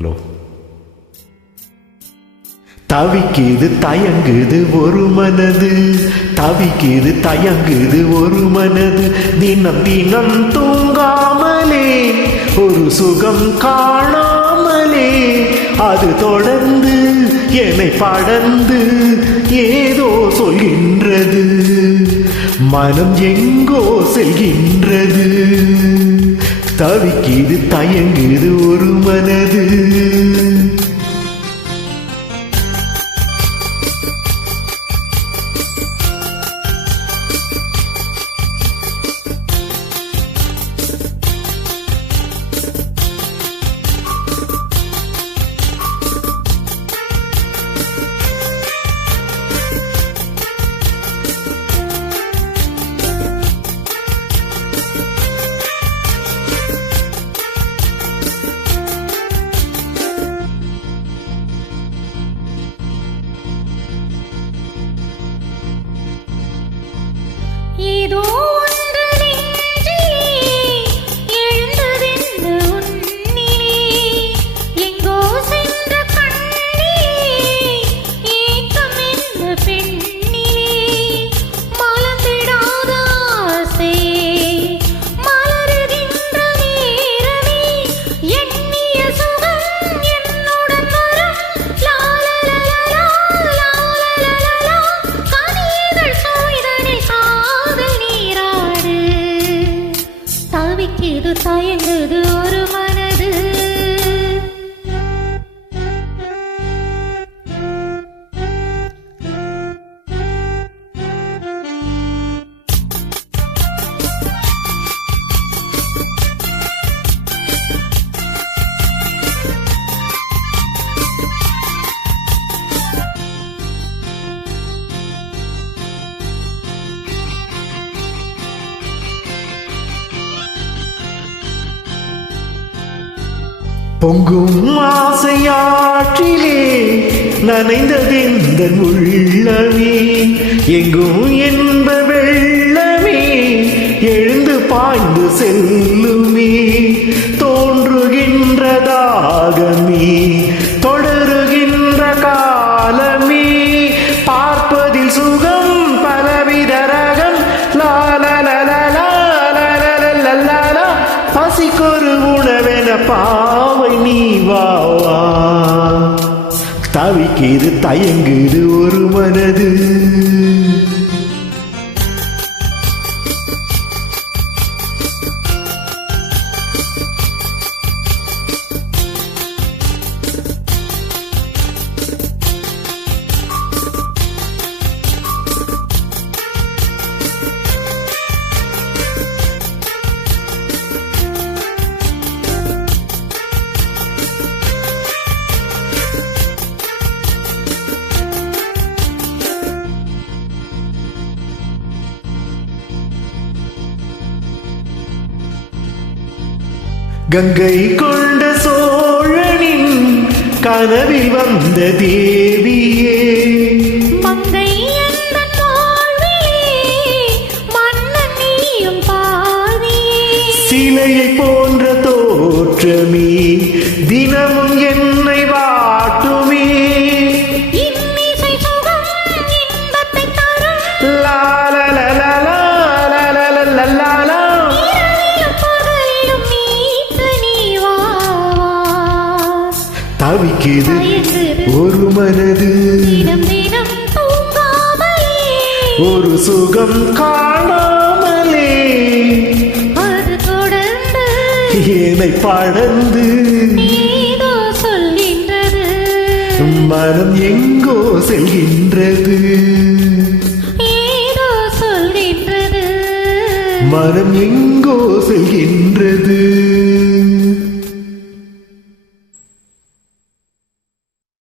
Hello. தவிக்குது தயங்குது ஒரு மனது. தவிக்குது தயங்குது ஒரு மனது. தினம் தினம் தூங்காமலே ஒரு சுகம் காணாமலே. அது தொடர்ந்து என்னை படர்ந்து ஏதோ சொல்கின்றது. மனம் எங்கோ செல்கின்றது. தவிக்குது தயங்குது ஒரு மனது. ஏதோ தவிக்குது பொங்கும் ஆசையாற்றிலே நனைந்ததெந்த உள்ளமே. எங்கும் என்ப வெள்ளமே எழுந்து பாய்ந்து செல்லுமே. தோன்றுகின்றதாகமே. பசிக்கொரு உணவென பாவை நீ வாவா வா. தயங்குது ஒரு மனது கங்கை கொண்ட சோழனின் கனவில் வந்த தேவியே. சிலையை போன்ற தோற்றமே தினமும் என்னை தவிக்குது ஒரு மனது. ஒரு சுகம் காணாமலே. அது தொடர்ந்து என்னை படர்ந்து. மனம் எங்கோ சொல்கின்றது. மனம் எங்கோ செல்கின்றது.